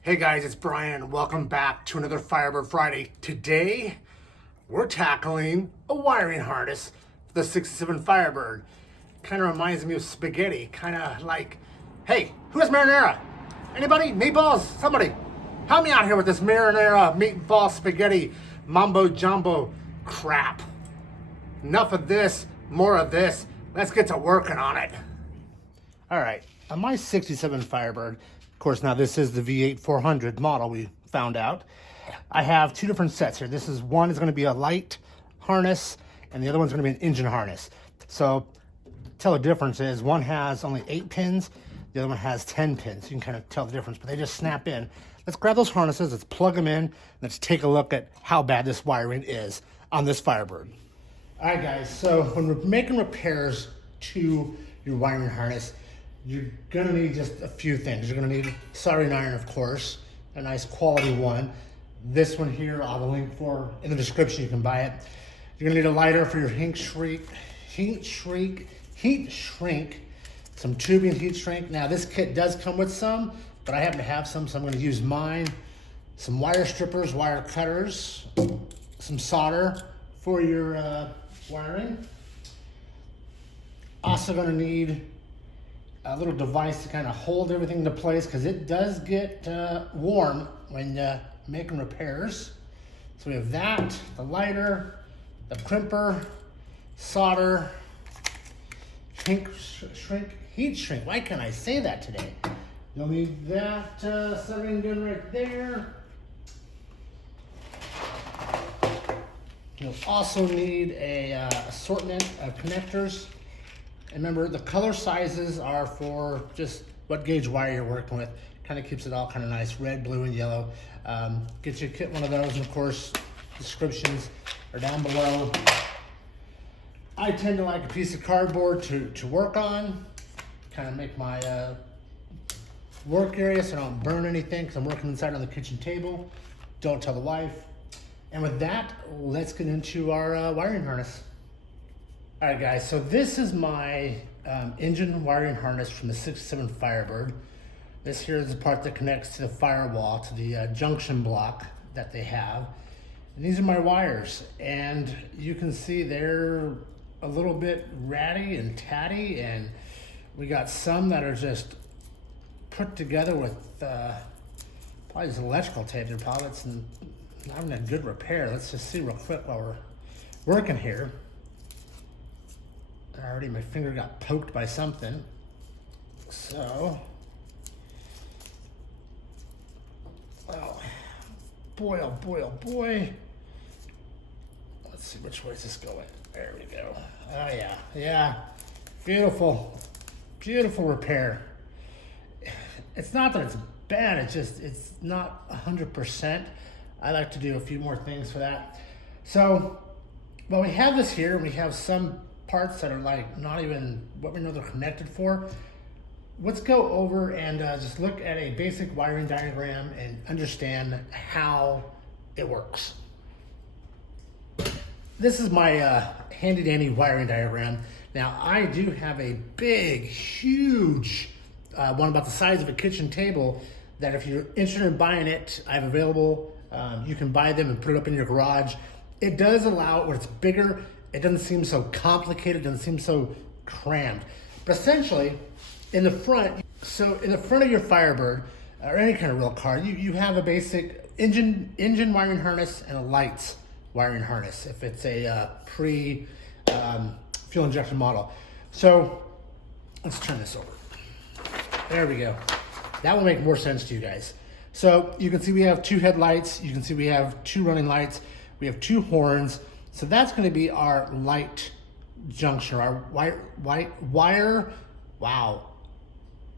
Hey guys, it's Brian. Welcome back to another Firebird Friday. Today, we're tackling a wiring harness for the 67 Firebird. Kind of reminds me of spaghetti. Kind of like, hey, who has marinara? Anybody? Meatballs? Somebody. Help me out here with this marinara, meatball, spaghetti, mambo jumbo crap. Enough of this, more of this. Let's get to working on it. All right, on my 67 Firebird, of course, now this is the V8 400 model we found out. I have two different sets here. One is going to be a light harness, and the other one's going to be an engine harness. So, tell the difference is one has only 8 pins, the other one has 10 pins. You can kind of tell the difference, but they just snap in. Let's grab those harnesses, let's plug them in, let's take a look at how bad this wiring is on this Firebird. All right, guys, so when we're making repairs to your wiring harness, you're gonna need just a few things. You're gonna need a soldering iron, of course, a nice quality one. This one here, I'll have a link for in the description, you can buy it. You're gonna need a lighter for your heat shrink, some tubing heat shrink. Now this kit does come with some, but I happen to have some, so I'm gonna use mine. Some wire strippers, wire cutters, some solder for your wiring. Also gonna need a little device to kind of hold everything into place because it does get warm when making repairs. So we have that, the lighter, the crimper, solder, heat shrink. Why can't I say that today? You'll need that soldering gun right there. You'll also need a assortment of connectors. And remember, the color sizes are for just what gauge wire you're working with. Kind of keeps it all kind of nice, red, blue, and yellow. Get you a kit one of those, and of course, descriptions are down below. I tend to like a piece of cardboard to work on, kind of make my work area so I don't burn anything because I'm working inside on the kitchen table. Don't tell the wife. And with that, let's get into our wiring harness. All right, guys, so this is my engine wiring harness from the 67 Firebird. This here is the part that connects to the firewall, to the junction block that they have. And these are my wires, and you can see they're a little bit ratty and tatty, and we got some that are just put together with probably just electrical tape. They're probably not even a good repair. Let's just see real quick while we're working here. Already my finger got poked by something. So, oh boy, oh boy, oh boy. Let's see, which way is this going? There we go. Oh yeah. Beautiful, beautiful repair. It's not that it's bad, it's not 100%. I like to do a few more things for that. So, well, we have this here, we have some parts that are like not even what we know they're connected for. Let's go over and just look at a basic wiring diagram and understand how it works. This is my handy dandy wiring diagram. Now I do have a big, huge one about the size of a kitchen table that if you're interested in buying it, I have available. You can buy them and put it up in your garage. It does allow it where it's bigger. It doesn't seem so complicated, doesn't seem so crammed. But essentially, in the front of your Firebird, or any kind of real car, you have a basic engine wiring harness and a lights wiring harness, if it's a fuel injection model. So, let's turn this over. There we go. That will make more sense to you guys. So, you can see we have 2 headlights, you can see we have 2 running lights, we have 2 horns. So that's going to be our light junction, our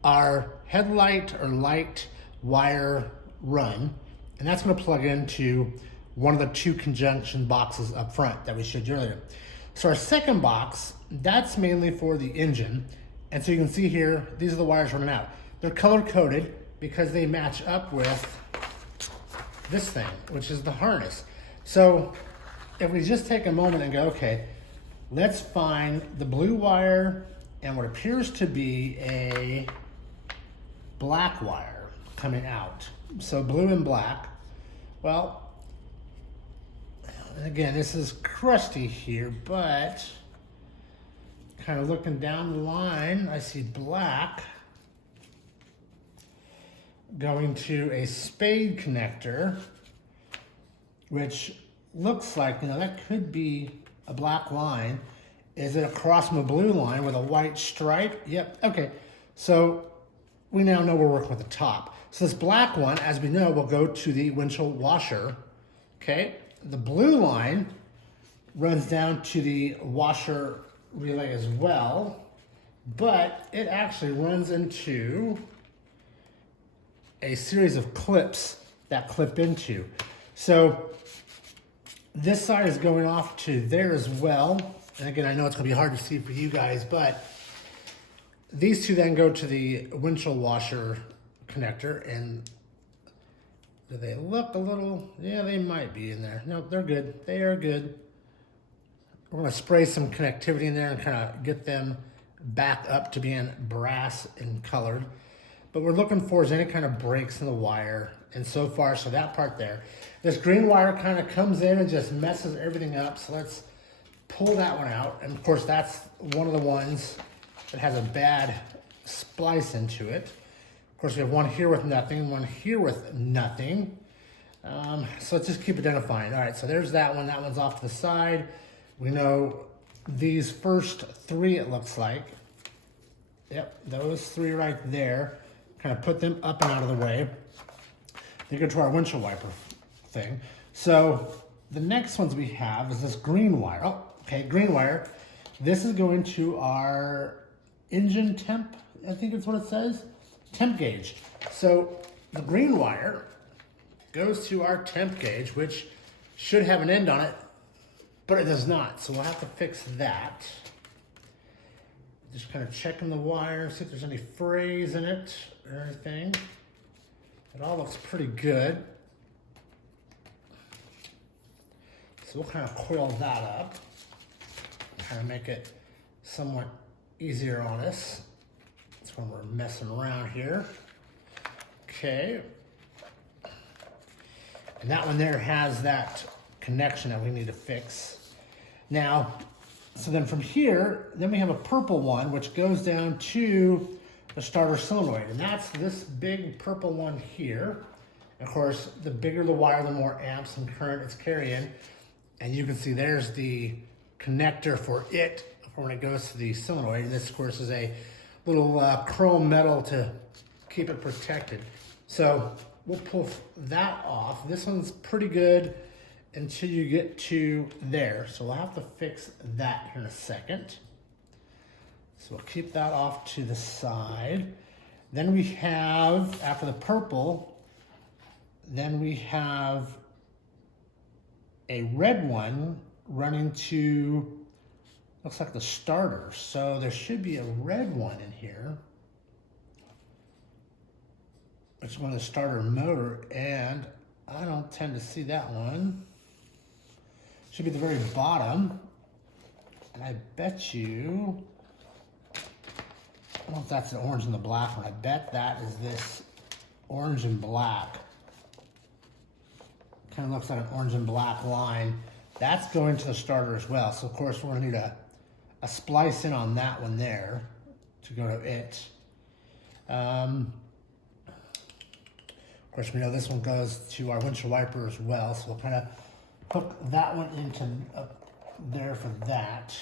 our headlight or light wire run. And that's going to plug into one of the 2 conjunction boxes up front that we showed you earlier. So our second box, that's mainly for the engine. And so you can see here, these are the wires running out. They're color coded because they match up with this thing, which is the harness. So if we just take a moment and go, okay, let's find the blue wire and what appears to be a black wire coming out. So blue and black. Well, again, this is crusty here, but kind of looking down the line, I see black going to a spade connector, which looks like, that could be a black line. Is it across from a blue line with a white stripe? Yep, okay. So we now know we're working with the top. So this black one, as we know, will go to the windshield washer, okay? The blue line runs down to the washer relay as well, but it actually runs into a series of clips that clip into. So this side is going off to there as well. And again, I know it's gonna be hard to see for you guys, but these two then go to the windshield washer connector. And do they look a little, yeah, they might be in there. No, they're good, they are good. We're gonna spray some connectivity in there and kind of get them back up to being brass and colored. But we're looking for is any kind of breaks in the wire. And so far, so that part there. This green wire kind of comes in and just messes everything up. So let's pull that one out. And of course, that's one of the ones that has a bad splice into it. Of course, we have one here with nothing, one here with nothing. So let's just keep identifying. All right, so there's that one. That one's off to the side. We know these first three, it looks like. Yep, those three right there. Kind of put them up and out of the way. They go to our windshield wiper thing. So the next ones we have is this green wire. Oh, okay, green wire. This is going to our engine temp, I think it's what it says. Temp gauge. So the green wire goes to our temp gauge, which should have an end on it, but it does not. So we'll have to fix that. Just kind of checking the wire, see if there's any frays in it or anything. It all looks pretty good. So we'll kind of coil that up, kind of make it somewhat easier on us. That's when we're messing around here. Okay. And that one there has that connection that we need to fix. Now, so then from here, then we have a purple one, which goes down to the starter solenoid. And that's this big purple one here. Of course, the bigger the wire, the more amps and current it's carrying. And you can see there's the connector for it for when it goes to the solenoid. And this, of course, is a little chrome metal to keep it protected. So we'll pull that off. This one's pretty good until you get to there. So we'll have to fix that here in a second. So we'll keep that off to the side. Then we have, after the purple, then we have a red one running to, looks like the starter. So there should be a red one in here. It's one of the starter motor, and I don't tend to see that one. Should be the very bottom. And I bet you, I don't know if that's the orange and the black one. I bet that is this orange and black. Kind of looks like an orange and black line. That's going to the starter as well. So of course we're gonna need a splice in on that one there to go to it. Of course, we know this one goes to our windshield wiper as well, so we'll kind of hook that one into up there for that.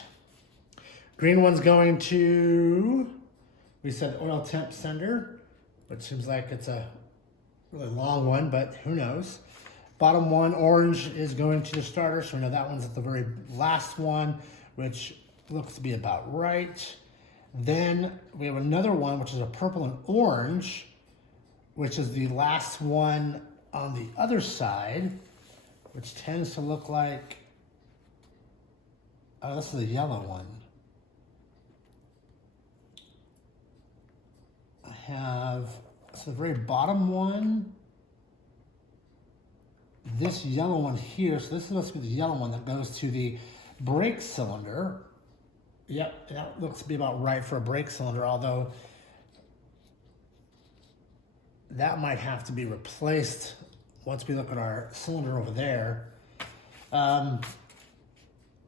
Green one's going to, we said oil temp sender, which seems like it's a really long one, but who knows. Bottom one, orange, is going to the starter, so we know that one's at the very last one, which looks to be about right. Then we have another one, which is a purple and orange, which is the last one on the other side, which tends to look like, oh, this is a yellow one. I have, so the very bottom one, this yellow one here, so this must be the yellow one that goes to the brake cylinder. Yep, that looks to be about right for a brake cylinder, although that might have to be replaced once we look at our cylinder over there.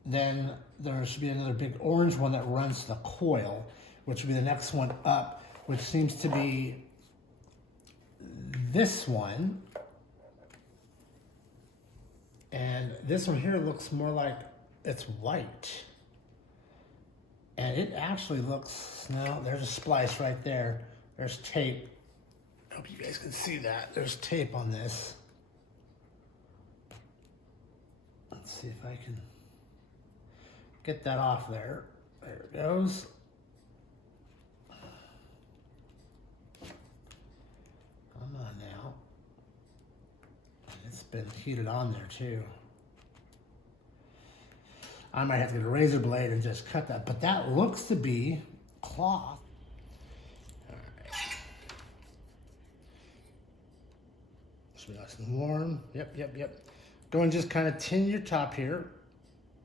Then there should be another big orange one that runs the coil, which will be the next one up, which seems to be this one. And this one here looks more like it's white. And it actually looks, no, there's a splice right there. There's tape. I hope you guys can see that. There's tape on this. Let's see if I can get that off there. There it goes. Come on now. It's been heated on there too. I might have to get a razor blade and just cut that, but that looks to be cloth. All right. So nice and warm. Yep. Go and just kind of tin your top here.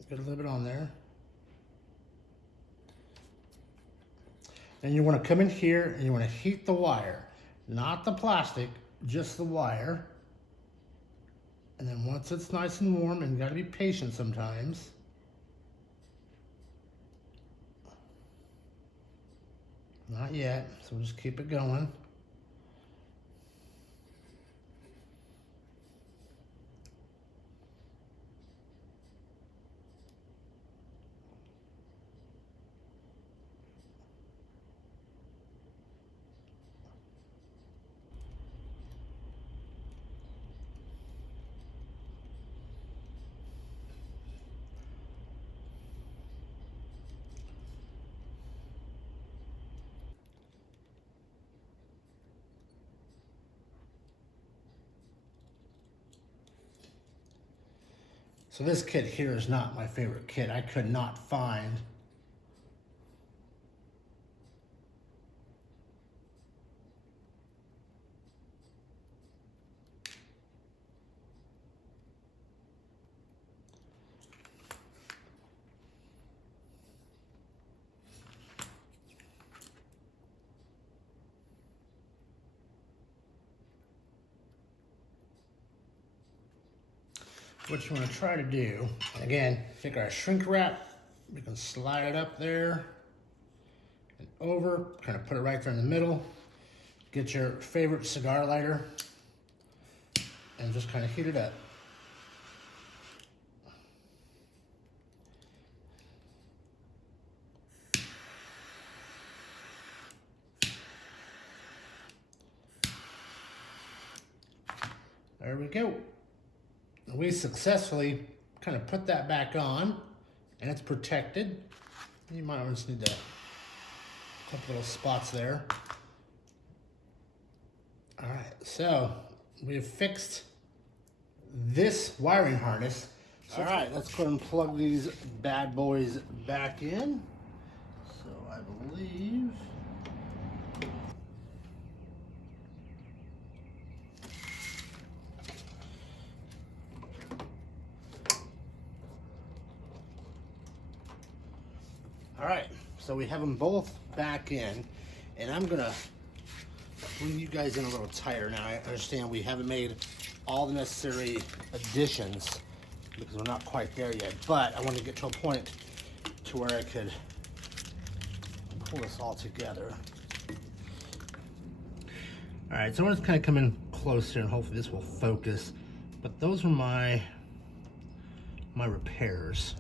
Get a little bit on there. And you want to come in here and you want to heat the wire, not the plastic, just the wire. And then once it's nice and warm, and you got to be patient sometimes. Not yet, so we'll just keep it going. So this kit here is not my favorite kit. I could not find what you want to try to do. Again, take our shrink wrap, you can slide it up there and over, kind of put it right there in the middle. Get your favorite cigar lighter and just kind of heat it up. There we go. We successfully kind of put that back on, and it's protected. You might just need a couple little spots there. All right, so we've fixed this wiring harness. So all right, let's go ahead and plug these bad boys back in. So I believe all right, so we have them both back in, and I'm gonna bring you guys in a little tighter. Now I understand we haven't made all the necessary additions because we're not quite there yet, but I want to get to a point to where I could pull this all together. All right, so I want to kind of come in closer and hopefully this will focus, but those are my repairs.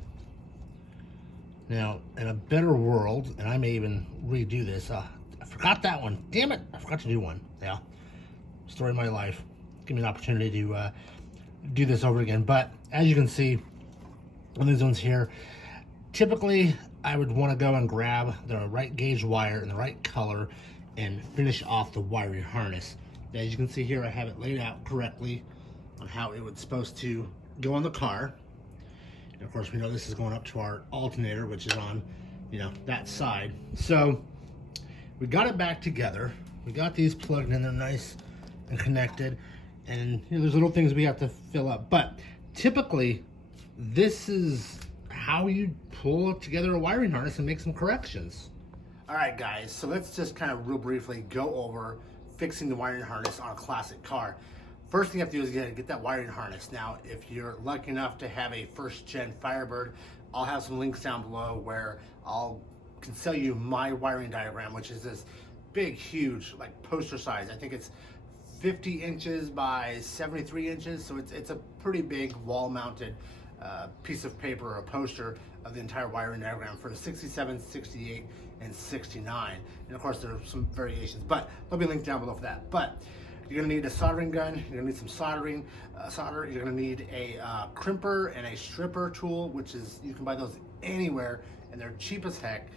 Now, in a better world, and I may even redo this, I forgot that one. Damn it, I forgot to do one. Yeah, story of my life. Give me an opportunity to do this over again. But as you can see on these ones here, typically I would want to go and grab the right gauge wire in the right color and finish off the wiring harness. Now, as you can see here, I have it laid out correctly on how it was supposed to go on the car. And of course, we know this is going up to our alternator, which is on, that side. So we got it back together. We got these plugged in, they're nice and connected. And there's little things we have to fill up. But typically, this is how you pull together a wiring harness and make some corrections. All right, guys, so let's just kind of real briefly go over fixing the wiring harness on a classic car. First thing you have to do is get that wiring harness. Now, if you're lucky enough to have a first gen Firebird, I'll have some links down below where can sell you my wiring diagram, which is this big, huge, like poster size. I think it's 50 inches by 73 inches, so it's a pretty big wall-mounted piece of paper or a poster of the entire wiring diagram for the 67, 68, and 69. And of course, there are some variations, but there'll be a link down below for that. But you're gonna need a soldering gun, you're gonna need some soldering, solder, you're gonna need a crimper and a stripper tool, which is, you can buy those anywhere, and they're cheap as heck,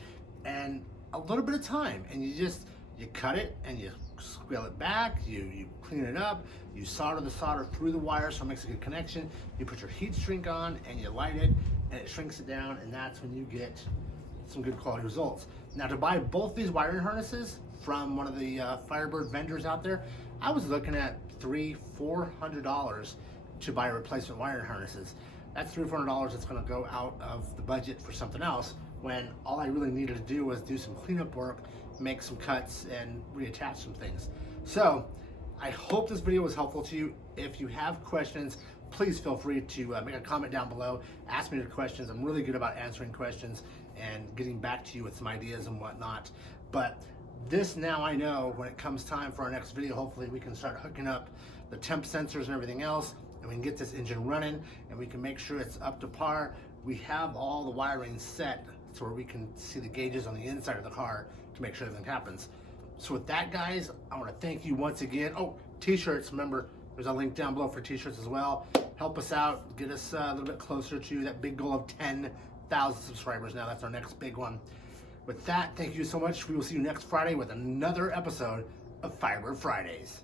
and a little bit of time, and you cut it, and you squeal it back, you clean it up, you solder the solder through the wire so it makes a good connection, you put your heat shrink on, and you light it, and it shrinks it down, and that's when you get some good quality results. Now, to buy both these wiring harnesses from one of the Firebird vendors out there, I was looking at $300-400 to buy replacement wiring harnesses. That's $300-400 that's going to go out of the budget for something else, when all I really needed to do was do some cleanup work, make some cuts, and reattach some things. So I hope this video was helpful to you. If you have questions, please feel free to make a comment down below. Ask me your questions. I'm really good about answering questions and getting back to you with some ideas and whatnot. But this, now I know, when it comes time for our next video, hopefully we can start hooking up the temp sensors and everything else, and we can get this engine running, and we can make sure it's up to par. We have all the wiring set so where we can see the gauges on the inside of the car to make sure everything happens. So with that, guys, I want to thank you once again. Oh, t-shirts, remember, there's a link down below for t-shirts as well. Help us out, get us a little bit closer to that big goal of 10,000 subscribers. Now that's our next big one. With that, thank you so much. We will see you next Friday with another episode of Firebird Fridays.